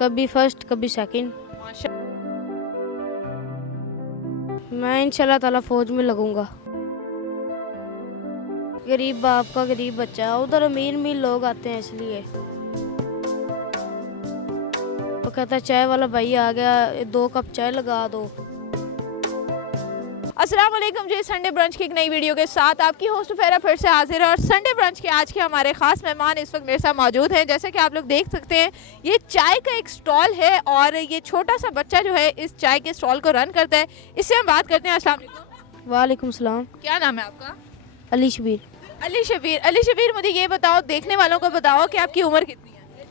कभी फर्स्ट कभी सेकंड। मैं इंशाल्लाह ताला फौज में लगूंगा। गरीब बाप का गरीब बच्चा, उधर अमीर अमीर लोग आते हैं इसलिए। वो कहता है चाय वाला भाई आ गया, 2 कप चाय लगा दो। अस्सलाम वालेकुम जी, संडे ब्रंच की एक नई वीडियो के साथ आपकी होस्ट फेरा फिर से हाजिर है। और संडे ब्रंच के आज के हमारे खास मेहमान इस वक्त मेरे साथ मौजूद हैं। जैसे कि आप लोग देख सकते हैं, ये चाय का एक स्टॉल है और ये छोटा सा बच्चा जो है इस चाय के स्टॉल को रन करता है। इससे हम बात करते हैं। अस्सलाम वालेकुम। वालेकुम सलाम। क्या नाम है आपका? अली शबीर। अली शबीर। अली शबीर, मुझे ये बताओ, देखने वालों को बताओ कि आपकी उम्र कितनी है?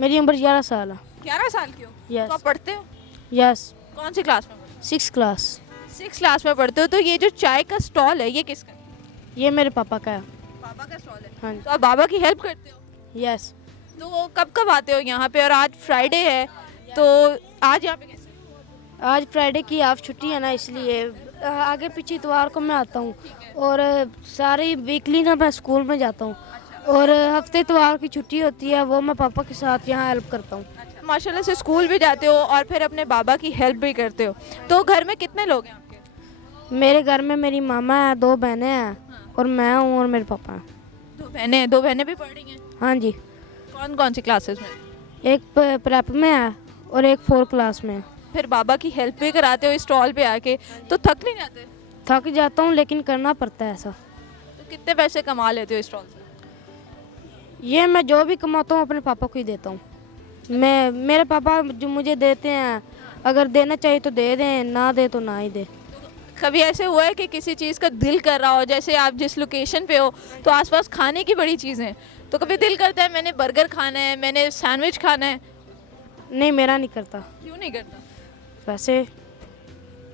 मेरी उम्र 11 साल है। 11 साल की हो? यस। तो आप पढ़ते हो? यस। कौन सी क्लास में? 6th class. 6 क्लास में पढ़ते हो। तो ये जो चाय का स्टॉल है ये किसका है? ये मेरे पापा का है। पापा का स्टॉल है। हाँ। तो आप बाबा की हेल्प करते हो? यस। तो कब कब आते हो यहाँ पे? और आज फ्राइडे है तो आज यहाँ पे कैसे? आज फ्राइडे की हाफ छुट्टी है ना, इसलिए आगे पीछे इतवार को मैं आता हूँ। और सारी वीकली ना मैं स्कूल में जाता हूँ। और हफ्ते इतवार की छुट्टी होती है, वो मैं पापा के साथ यहाँ हेल्प करता हूँ। माशाल्लाह से स्कूल भी जाते हो और फिर अपने बाबा की हेल्प भी करते हो। तो घर में कितने लोग हैं आपके? मेरे घर में मेरी मामा है, 2 बहनें हैं और मैं हूँ और मेरे पापा हैं। 2 बहनें हैं। 2 बहनें भी पढ़ रही हैं? हाँ जी। कौन कौन सी क्लासेस में? एक प्रेप में है और एक 4th क्लास में है। फिर बाबा की हेल्प भी कराते हो स्टॉल पे आके, तो थक नहीं जाते? थक जाता हूँ लेकिन करना पड़ता है ऐसा। तो कितने पैसे कमा लेते हो स्टॉल से? ये मैं जो भी कमाता हूँ अपने पापा को ही देता हूँ। मेरे पापा जो मुझे देते हैं, अगर देना चाहिए तो दे दें, ना दे तो ना ही दे। कभी ऐसे हुआ है कि किसी चीज़ का दिल कर रहा हो, जैसे आप जिस लोकेशन पे हो तो आसपास खाने की बड़ी चीज़ें हैं, तो कभी दिल करता है मैंने बर्गर खाना है, मैंने सैंडविच खाना है? नहीं, मेरा नहीं करता। क्यों नहीं करता? वैसे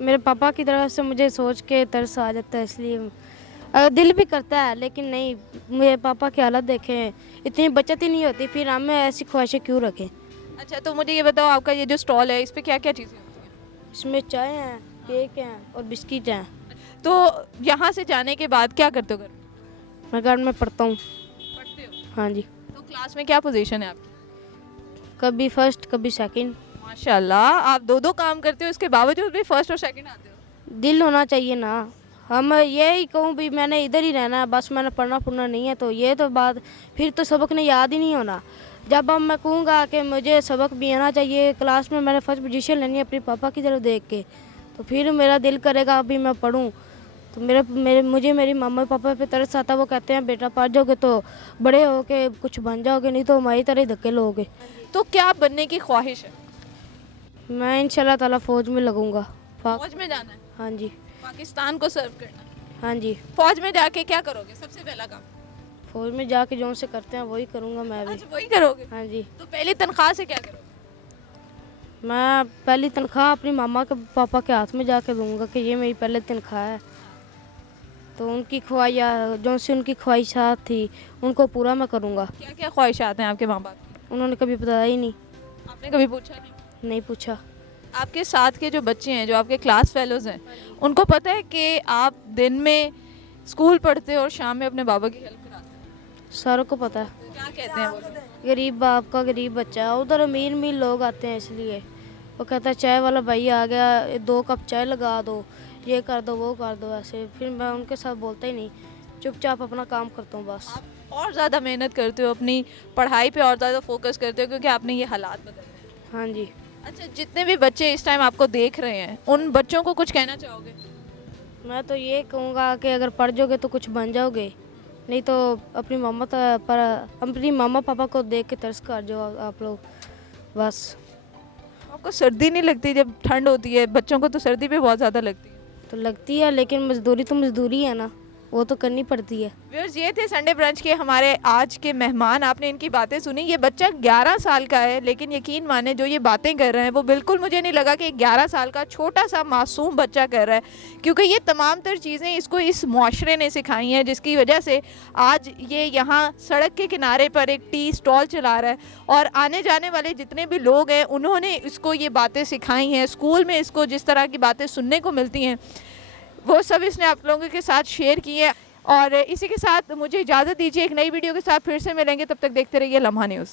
मेरे पापा की तरफ से मुझे सोच के तरस आ जाता है, इसलिए दिल भी करता है लेकिन नहीं। मेरे पापा की हालत देखें, इतनी बचत ही नहीं होती, फिर हमें ऐसी ख्वाहिशें क्यों रखें। अच्छा, तो मुझे ये बताओ, आपका ये जो स्टॉल है इस पे क्या क्या चीज़ें होती हैं? इसमें चाय है, केक है और बिस्किट हैं। तो यहाँ से जाने के बाद क्या करते हो घर में? मैं घर में पढ़ता हूँ। पढ़ते हो? हाँ जी। तो क्लास में क्या पोजीशन है आपकी? कभी फर्स्ट कभी सेकंड। माशाल्लाह, आप 2 काम करते हो, इसके बावजूद भी फर्स्ट और सेकंड आते हो। दिल होना चाहिए ना। हम ये ही कहूँ भी मैंने इधर ही रहना है, बस मैंने पढ़ना पढ़ना नहीं है, तो ये तो बात फिर तो सबक ने याद ही नहीं होना। जब अब मैं कहूँगा कि मुझे सबक भी आना चाहिए, क्लास में मैंने फर्स्ट पोजीशन लेनी है अपने पापा की तरफ देख के, तो फिर मेरा दिल करेगा अभी मैं पढ़ूँ। तो मुझे मेरी मम्मा पापा पे तरस आता है। वो कहते हैं बेटा पढ़ जाओगे तो बड़े हो के कुछ बन जाओगे, नहीं तो हमारी तरह ही धक्के लोगे। तो क्या बनने की ख्वाहिश है? मैं इंशाल्लाह ताला फौज में लगूंगा। फौज में जाना है? हाँ जी। पाकिस्तान को सर्व करना है? हाँ जी। फौज में जाके क्या करोगे सबसे पहला काम? फौज में जाके जो से करते हैं वही करूँगा मैं भी। अच्छा, वही करोगे? हाँ जी। तो पहली तनख्वाह से क्या करोगे? मैं पहली तनख्वाह अपनी मामा के पापा के हाथ में जाके दूंगा कि ये मेरी पहली तनख्वाह है, तो उनकी ख्वाहिश जो से उनकी ख्वाहिशात थी उनको पूरा मैं करूँगा। क्या क्या ख्वाहिशात हैं आपके माँ बाप की? उन्होंने कभी बताया ही नहीं। आपने कभी पूछा नहीं? नहीं पूछा। आपके साथ के जो बच्चे हैं, जो आपके क्लास फेलोज हैं, उनको पता है कि आप दिन में स्कूल पढ़ते हो और शाम में अपने बाबा की हेल्प कराते हैं? सारों को पता है। क्या कहते हैं वो लोग? गरीब बाप का गरीब बच्चा, उधर अमीर अमीर लोग आते हैं इसलिए। वो कहता है चाय वाला भाई आ गया, 2 कप चाय लगा दो, ये कर दो वो कर दो, ऐसे। फिर मैं उनके साथ बोलता ही नहीं, चुपचाप अपना काम करता हूँ बस। आप और ज़्यादा मेहनत करते हो, अपनी पढ़ाई पे और ज़्यादा फोकस करते हो क्योंकि आपने ये हालात बदल रहे हैं। हाँ जी। अच्छा, जितने भी बच्चे इस टाइम आपको देख रहे हैं, उन बच्चों को कुछ कहना चाहोगे? मैं तो ये कहूँगा कि अगर पढ़ जाओगे तो कुछ बन जाओगे, नहीं तो अपनी अपनी मामा पापा को देख के तरस कर जाओ आप लोग बस। आपको सर्दी नहीं लगती जब ठंड होती है? बच्चों को तो सर्दी भी बहुत ज़्यादा लगती है। तो लगती है लेकिन मजदूरी तो मजदूरी है ना, वो तो करनी पड़ती है। व्यूअर्स, ये थे संडे ब्रंच के हमारे आज के मेहमान। आपने इनकी बातें सुनी। ये बच्चा 11 साल का है, लेकिन यकीन माने जो ये बातें कर रहे हैं वो बिल्कुल मुझे नहीं लगा कि 11 साल का छोटा सा मासूम बच्चा कर रहा है, क्योंकि ये तमाम तर चीज़ें इसको इस मुआशरे ने सिखाई हैं, जिसकी वजह से आज ये यहाँ सड़क के किनारे पर एक टी स्टॉल चला रहा है और आने जाने वाले जितने भी लोग हैं उन्होंने इसको ये बातें सिखाई हैं। स्कूल में इसको जिस तरह की बातें सुनने को मिलती हैं वो सब इसने आप लोगों के साथ शेयर की है। और इसी के साथ मुझे इजाज़त दीजिए, एक नई वीडियो के साथ फिर से मिलेंगे। तब तक देखते रहिए लम्हा न्यूज़।